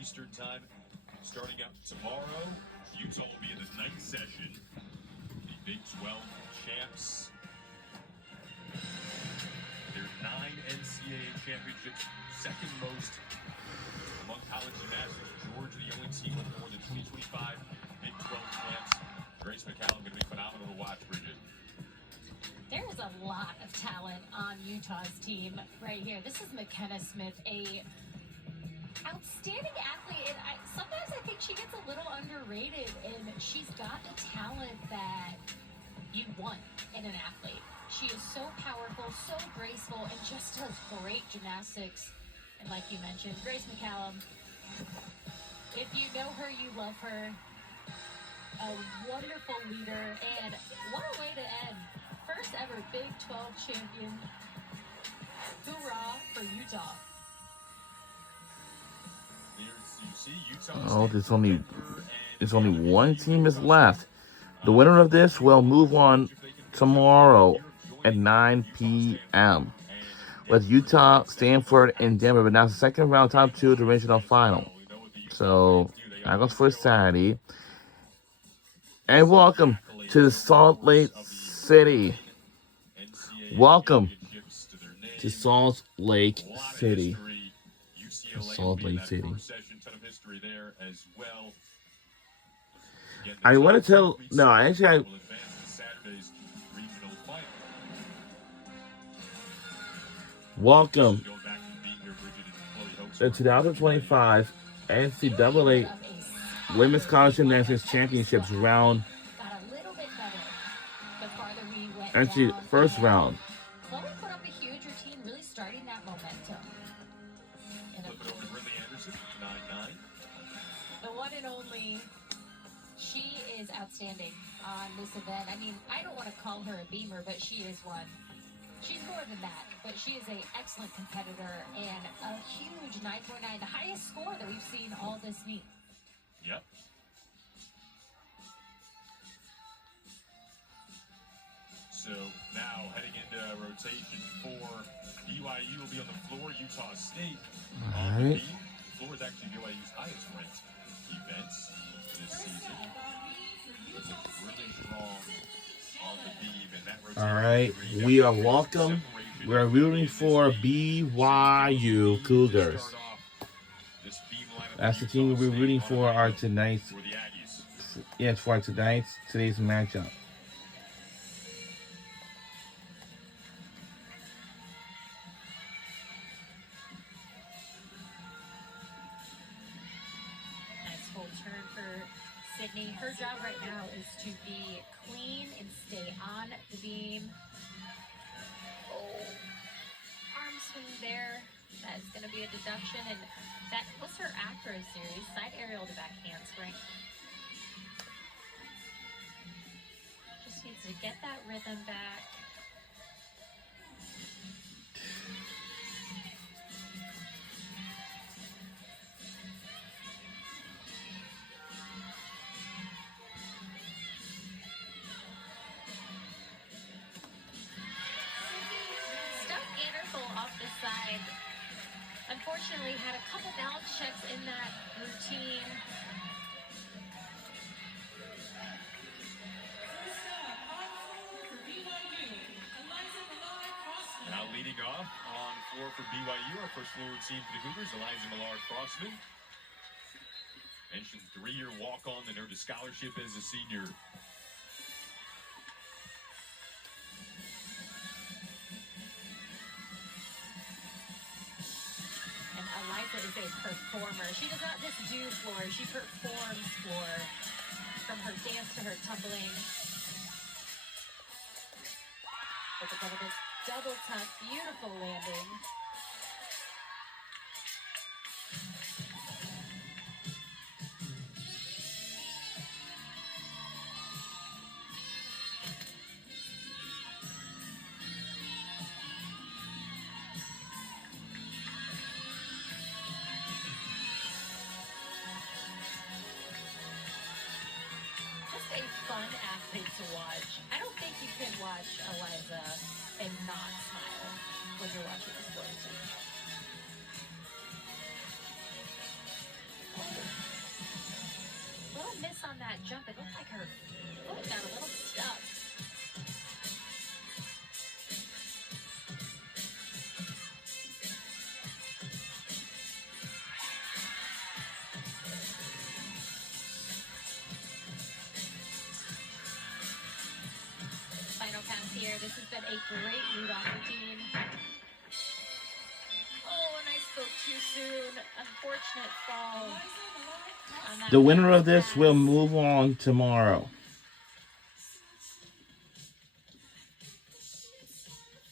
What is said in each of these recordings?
Eastern Time. Starting out tomorrow, Utah will be in the ninth session. The Big 12 champs. There are 9 NCAA championships, second most among college gymnastics. Georgia, the only team with more than 2025 Big 12 champs. Grace McCallum going to be phenomenal to watch, Bridget. There is a lot of talent on Utah's team right here. This is McKenna Smith, a outstanding athlete, and sometimes I think she gets a little underrated, and she's got the talent that you want in an athlete. She is so powerful, so graceful, and just does great gymnastics. And like you mentioned, Grace McCallum, if you know her, you love her. A wonderful leader, and what a way to end. First ever Big 12 champion. Hoorah for Utah. Oh, there's only one team is left. The winner of this will move on tomorrow at 9 p.m. with Utah, Stanford, and Denver. But now it's the second round, top 2 of the regional final. So that goes for Saturday. And welcome to the Salt Lake City. Welcome to Salt Lake City. Salt Lake City. I want to tell. No, actually, welcome the 2025 NCAA Women's College Gymnastics Championships round. Actually, first round. Chloe put up a huge routine, really starting that momentum. The one and only, she is outstanding on this event. I mean, I don't want to call her a beamer, but she is one. She's more than that, but she is an excellent competitor and a huge 9.9, the highest score that we've seen all this meet. Yep. So now heading into rotation for BYU will be on the floor. Utah State on the beam. The floor is actually BYU's highest ranked events this season. Really strong on the beam, and that rotation. All right, we are welcome. We are rooting for BYU Cougars. That's the team we're rooting for our tonight's. Yes, for today's matchup. Sydney, her job right now is to be clean and stay on the beam. Oh, arm swing there. That is going to be a deduction, and that was her acro series. Side aerial to back handspring. Just needs to get that rhythm back. Unfortunately, had a couple balance checks in that routine. Now leading off on floor for BYU, our first floor routine for the Cougars, Eliza Millard-Crossman. Mentioned 3-year walk-on, then earned a scholarship as a senior. Eliza is a performer. She does not just do floor, she performs floor. From her dance to her tumbling. With a double tuck, beautiful landing. A fun athlete to watch. I don't think you can watch Eliza and not smile when you're watching the sport team. little miss on that jump. It looked like her foot got a little stuck. Final pass here. This has been a great lead-off routine. Oh, and I spoke too soon. Unfortunate fall. On that The winner of last this pass. will move on tomorrow.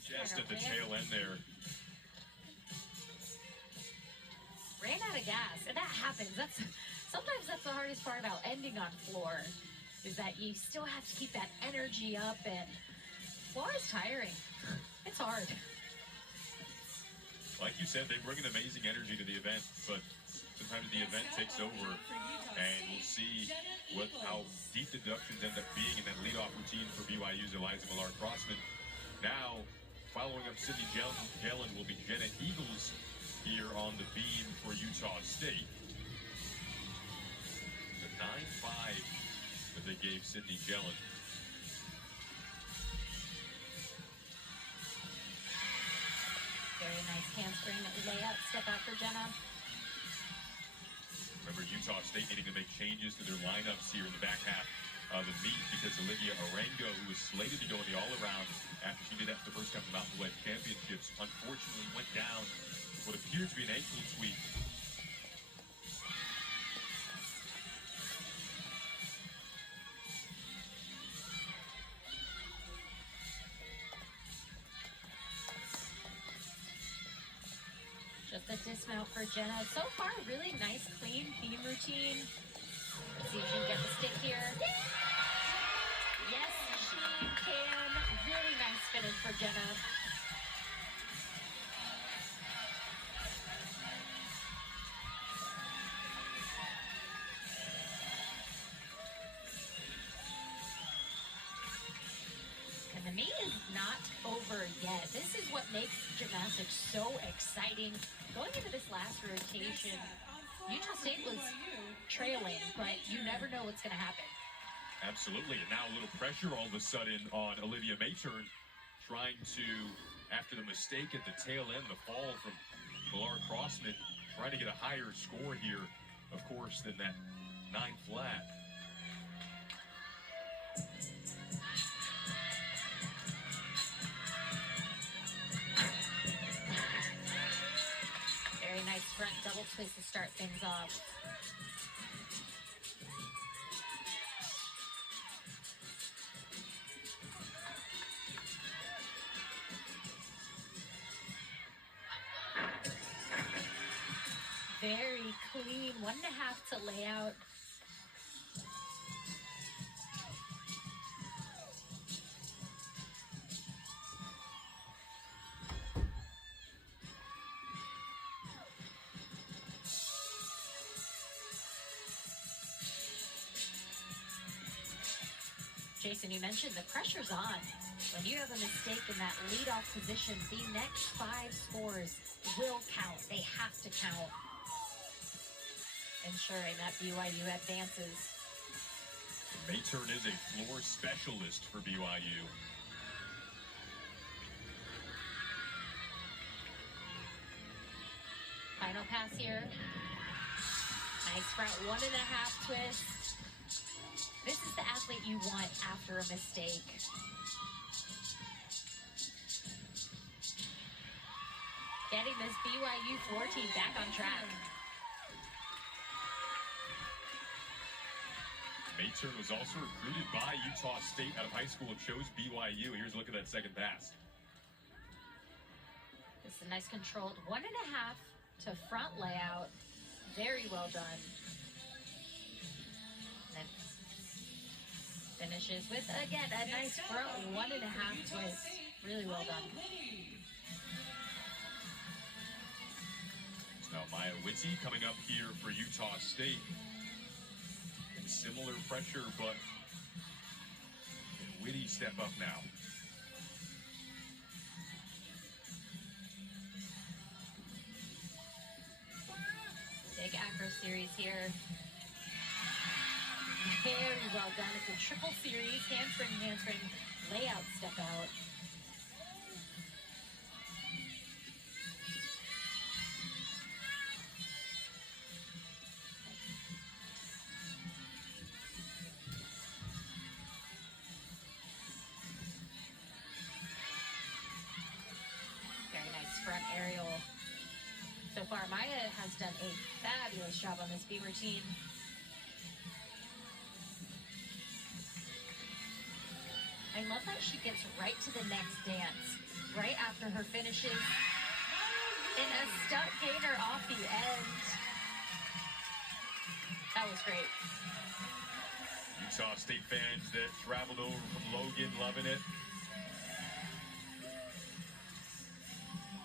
Just at the tail end there. Ran out of gas, and that happens. Sometimes that's the hardest part about ending on floor, is that you still have to keep that energy up, and floor is tiring. It's hard. Like you said, they bring an amazing energy to the event, but sometimes the event takes over, and we'll see how deep deductions end up being in that leadoff routine for BYU's Eliza Millard-Crossman. Now, following up Sydney Gellin will be Jenna Eagles here on the beam for Utah State. The 9.5 that they gave Sydney Gellin. Very nice hamstring layout. Step out for Jenna. Remember, Utah State needing to make changes to their lineups here in the back half of the meet because Olivia Arango, who was slated to go in the all-around after she did that the first time in the Mountain West Championships, unfortunately went down with what appears to be an ankle tweak. Just a dismount for Jenna. So far, really nice, clean beam routine. Let's see if she can get the stick here. Yes, she can. Really nice finish for Jenna. And the meet is not over yet. This is what makes gymnastics so exciting. Going into this last rotation, Utah State was trailing, but you never know what's going to happen. Absolutely, and now a little pressure all of a sudden on Olivia Mayturn, trying to, after the mistake at the tail end, the fall from Millard-Crossman, trying to get a higher score here, of course, than that 9 flat. Very nice front double twist to start things off. Very clean, 1.5 to lay out. Jason, you mentioned the pressure's on. When you have a mistake in that leadoff position, the next 5 scores will count. They have to count. Ensuring that BYU advances. Mayturn is a floor specialist for BYU. Final pass here. Nice front 1.5 twist. This is the athlete you want after a mistake. Getting this BYU floor team back on track. Mayturn was also recruited by Utah State out of high school and chose BYU. Here's a look at that second pass. This is a nice controlled 1.5 to front layout. Very well done. And then finishes with, again, a nice front 1.5 twist. Really well done. Now Maya Whitty coming up here for Utah State. Similar pressure, but Whitty step up now. Big acro series here. Very well done. It's a triple series, handspring, layout, step out. Very nice front aerial. So far, Maya has done a fabulous job on this beam routine. I love that she gets right to the next dance, right after her finishes in a stuck gainer off the end. That was great. Utah State fans that traveled over from Logan loving it.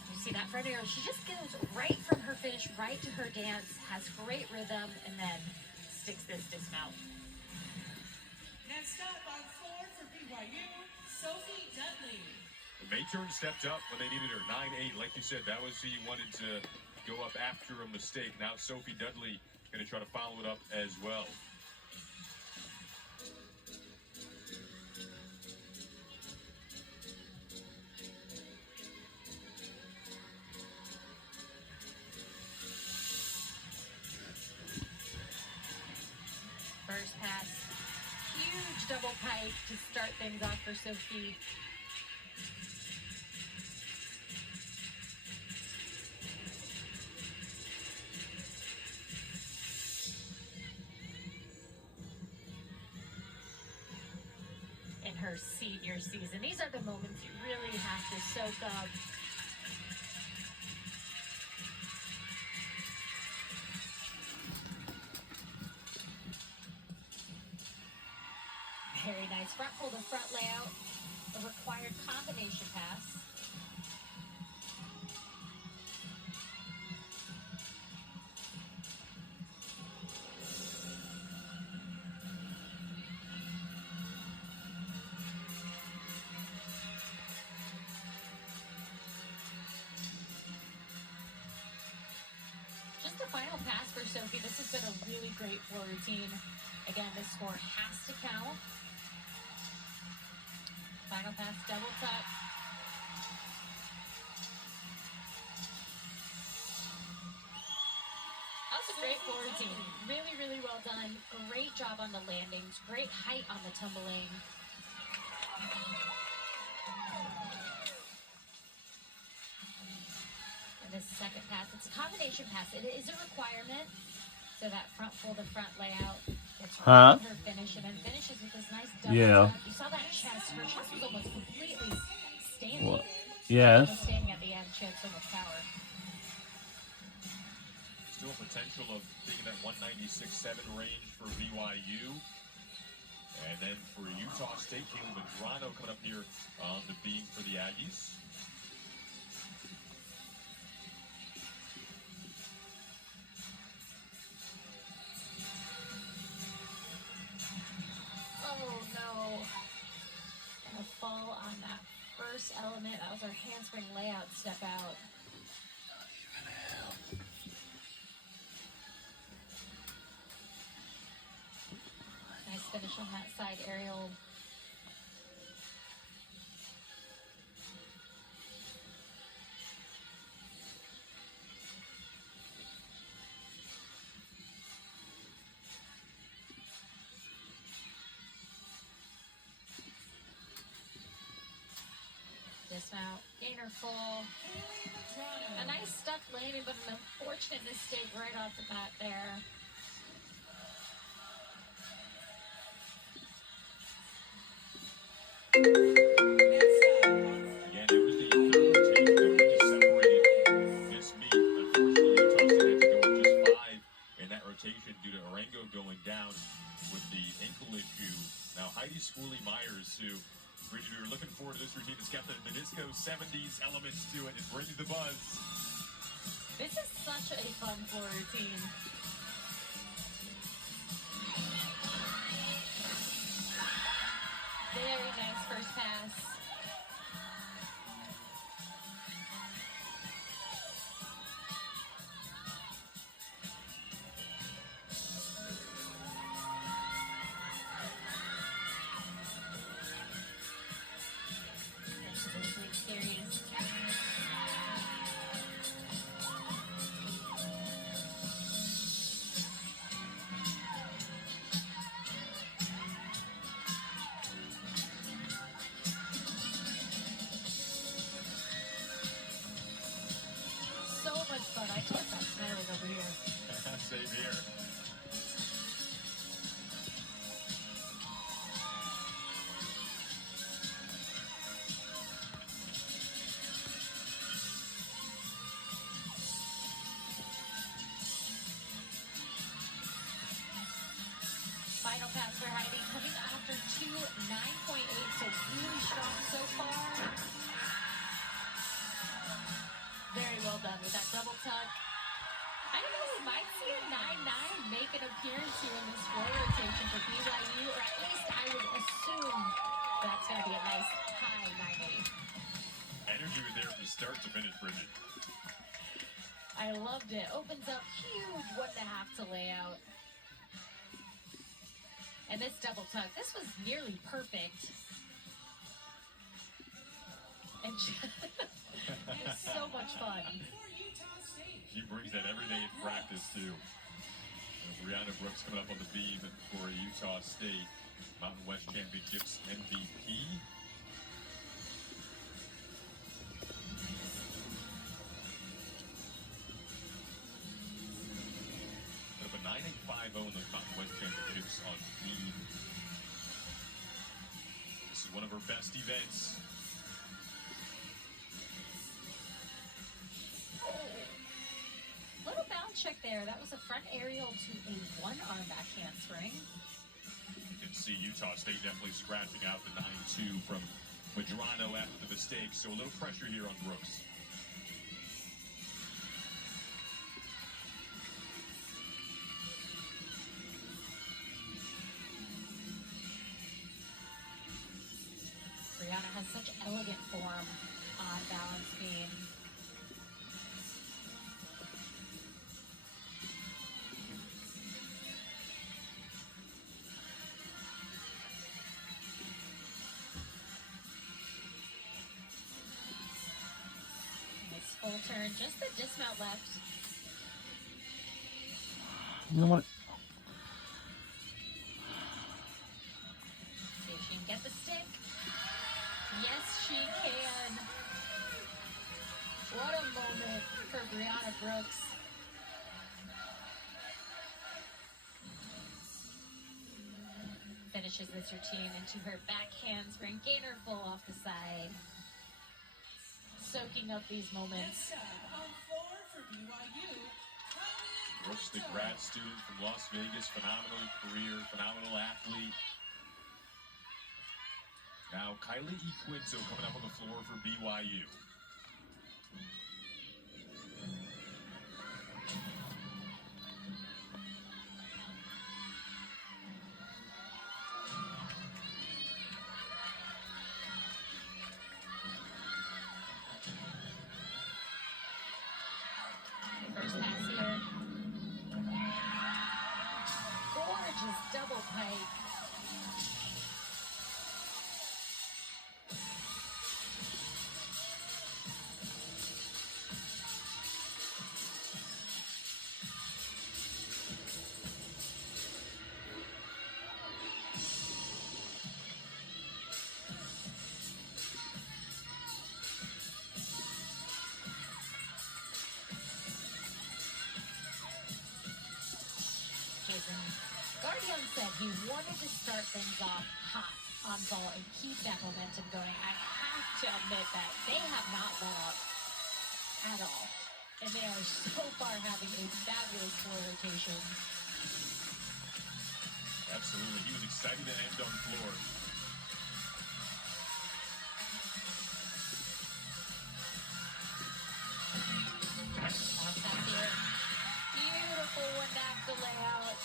You see that front arrow? She just goes right from her finish, right to her dance, has great rhythm, and then sticks this dismount. Next up on floor for BYU, Sophie Dudley. The matron stepped up when they needed her. 9-8, like you said, that was he wanted to go up after a mistake. Now Sophie Dudley going to try to follow it up as well. First pass, huge double pipe to start things off for Sophie. In her senior season, these are the moments you really have to soak up. Very nice front pull to front layout, a required combination pass. Just the final pass for Sophie. This has been a really great floor routine. Again, this score has to count. Final pass, double tuck. That was a great floor routine. Really, really well done. Great job on the landings. Great height on the tumbling. And this second pass, it's a combination pass. It is a requirement. So that front full to front layout. It's her finish and then finishes with this nice double tuck. You saw that chest. Her chest was almost completely standing. What? Yes. Almost standing at the end. She had so much power. Still potential of being in that 196.7 range for BYU. And then for Utah State, Kaylee Medrano coming up here on the beam for the Aggies. Oh no. And a fall on that first element. That was our handspring layout step out. Nice finish on that side aerial. Dismount, gainer full. A nice stuck landing, but an unfortunate mistake right off the bat there. Again, it was the third rotation that really separated this meet. Unfortunately, Utah State had to go with just 5 in that rotation due to Arango going down with the ankle issue. Now, Heidi Schooley-Myers, who Bridget, we were looking forward to this routine. It's got the disco 70s elements to it. It brings the buzz. This is such a fun floor routine. Very nice first pass. pass for Heidi coming after 9.8, so really strong so far. Very well done with that double tuck. I don't know, we might see a 9-9 make an appearance here in this floor rotation for BYU, or at least I would assume that's going to be a nice high 9-8. Energy was there from start to finish, Bridget. I loved it. Opens up huge 1.5 to lay out. And this double tuck, this was nearly perfect. And it's so much fun. For Utah State. She brings that every day in practice, too. Brianna Brooks coming up on the beam for Utah State. Mountain West Championships MVP. Put up a 9.850 in the Mountain West Championships on beam. This is one of her best events. Little bounce check there. That was a front aerial to a one-arm back handspring. You can see Utah State definitely scratching out the 9-2 from Madrano after the mistake, so a little pressure here on Brooks. Brianna has such elegant form on balance beam. Nice full turn, just the dismount left. You know what? See if she can get the stick. Yes, she can. What a moment for Brianna Brooks. Finishes this routine into her back handspring, gainer full off the side. Soaking up these moments. Next up on floor for BYU, Kylie Brooks, the grad student from Las Vegas, phenomenal career, phenomenal athlete. Now, Kylie Quinto coming up on the floor for BYU. First pass here. Gorgeous double pike. Jason Guardian said he wanted to start things off hot on ball and keep that momentum going. I have to admit that they have not let up at all. And they are so far having a fabulous floor rotation. Absolutely. He was excited to end on the floor. Bounce pass here. Beautiful one back to layout.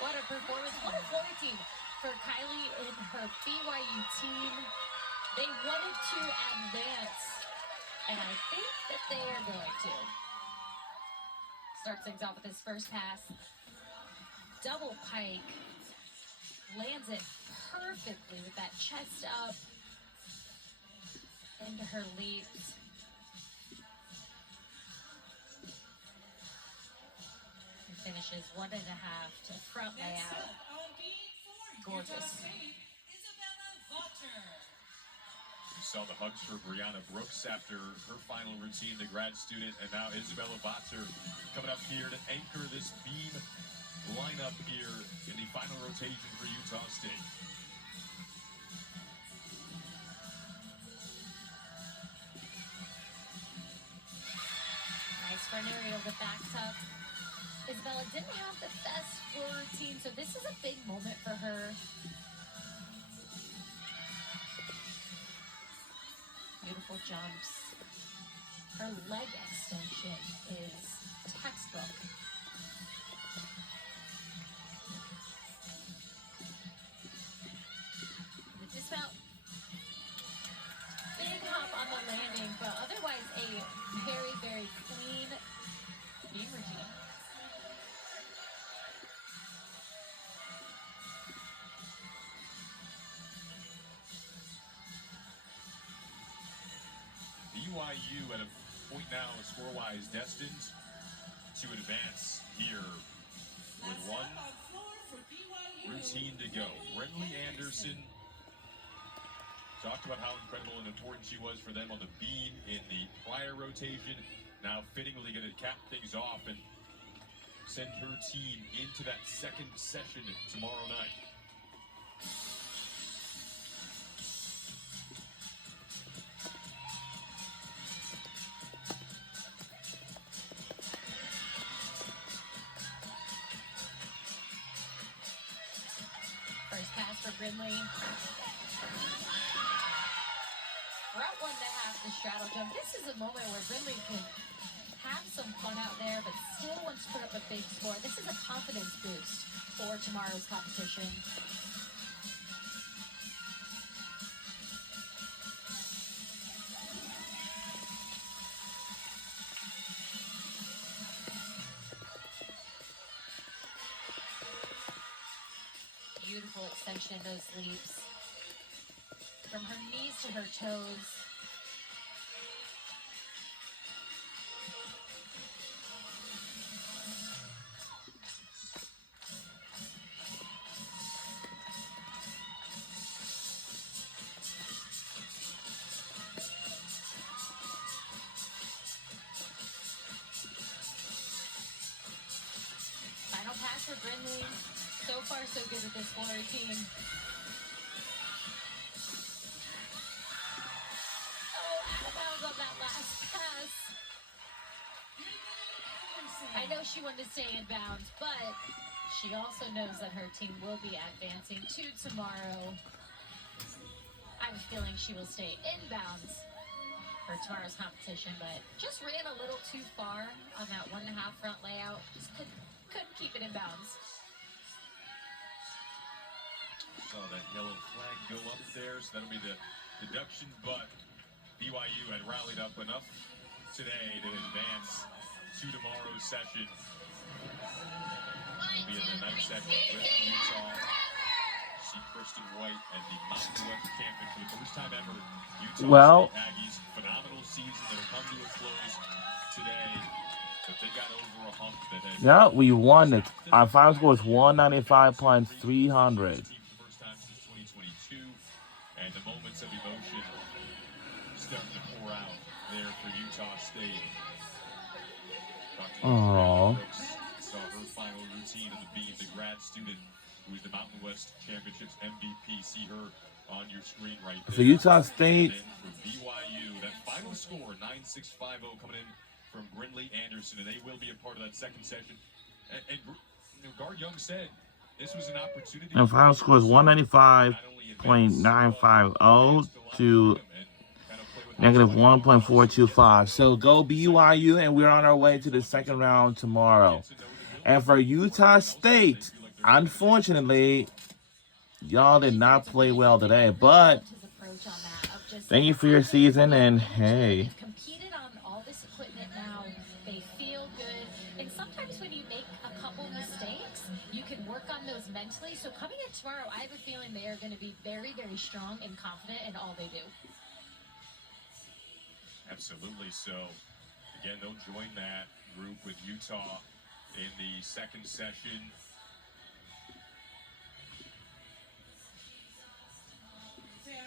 What a performance. What a floor team for Kylie and her BYU team. They wanted to advance, and I think that they are going to. Starts things off with his first pass. Double pike. Lands it perfectly with that chest up into her leaps. And finishes 1.5 to front Next layout. up on beam for Utah Gorgeous. State, Isabella Vaughter. You saw the hugs for Brianna Brooks after her final routine, the grad student, and now Isabella Vaughter coming up here to anchor this beam lineup here in the final rotation for Utah State. Nice for an aerial that backs up. Isabella didn't have the best floor routine, so this is a big moment for her. Beautiful jumps. Her leg extension is textbook. The dismount. Big hop on the landing, but otherwise a very, very clean game routine. BYU at a point now, score-wise, destined to advance here with one routine to go. Brentley Anderson talked about how incredible and important she was for them on the beam in the prior rotation. Now fittingly going to cap things off and send her team into that second session tomorrow night. First pass for Brindley. We're at 1.5 the straddle jump. This is a moment where Brindley can have some fun out there, but still wants to put up a big score. This is a confidence boost for tomorrow's competition. Beautiful extension of those leaps. From her knees to her toes. Final pass for Brindley. So far, so good with this Florida team. Oh, out of bounds on that last pass. I know she wanted to stay in bounds, but she also knows that her team will be advancing to tomorrow. I have a feeling she will stay in bounds for tomorrow's competition, but just ran a little too far on that 1.5 front layout. Just couldn't keep it in bounds. Saw that yellow flag go up there, so that'll be the deduction, but BYU had rallied up enough today to advance to tomorrow's session. It'll be in the night session with Utah. See Kristen White and the Mountain West champion for the first time ever. Utah State Aggies, phenomenal season that'll come to a close today. But they got over a hump that had Yeah, we won it. Our final score is 195 points, 300. And the moments of emotion starting to pour out there for Utah State. Aww. Saw her final routine of the beam, the grad student who is the Mountain West Championships MVP. See her on your screen right there. So Utah State. And then for BYU, that final score, 9650, coming in from Brindley Anderson, and they will be a part of that second session. And you know, Guard Young said this was an opportunity. And final score is 195.950 to negative 1.425. So go BYU, and we're on our way to the second round tomorrow. And for Utah State, unfortunately, y'all did not play well today. But thank you for your season, and hey. Competed on all this equipment now. They feel good. And sometimes when you make a couple mistakes, you can work on those mentally. So coming in tomorrow, I have a feeling they are going to be very, very strong and confident in all they do. Absolutely. So, again, they'll join that group with Utah in the second session.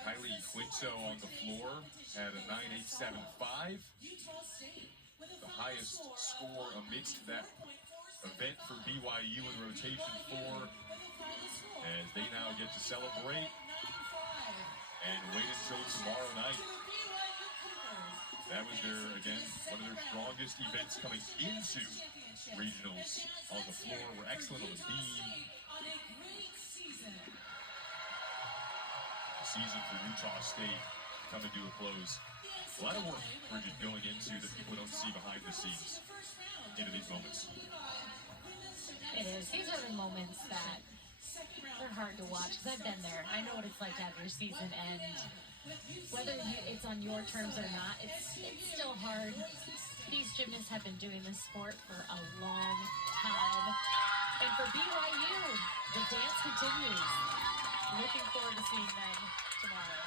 Kylie Quinto on the floor had a 9.875. The highest score amidst that event for BYU in rotation 4. As they now get to celebrate and wait until tomorrow night. That was their, again, one of their strongest events coming into regionals on the floor. We're excellent on the beam. Season for Utah State coming to a close. A lot of work, Bridget, going into that people don't see behind the scenes into these moments. It is. These are the moments that they're hard to watch because I've been there. I know what it's like to have your season end. Whether it's on your terms or not, it's still hard. These gymnasts have been doing this sport for a long time. And for BYU, the dance continues. Looking forward to seeing them tomorrow.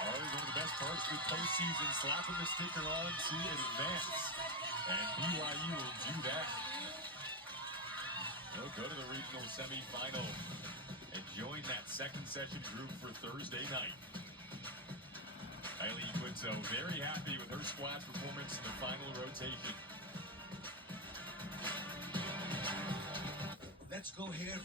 Always one of the best parts of the postseason, slapping the sticker on to advance. And BYU will do that. They'll go to the regional semifinal and join that second session group for Thursday night. Eileen Quinto very happy with her squad's performance in the final rotation. Let's go here.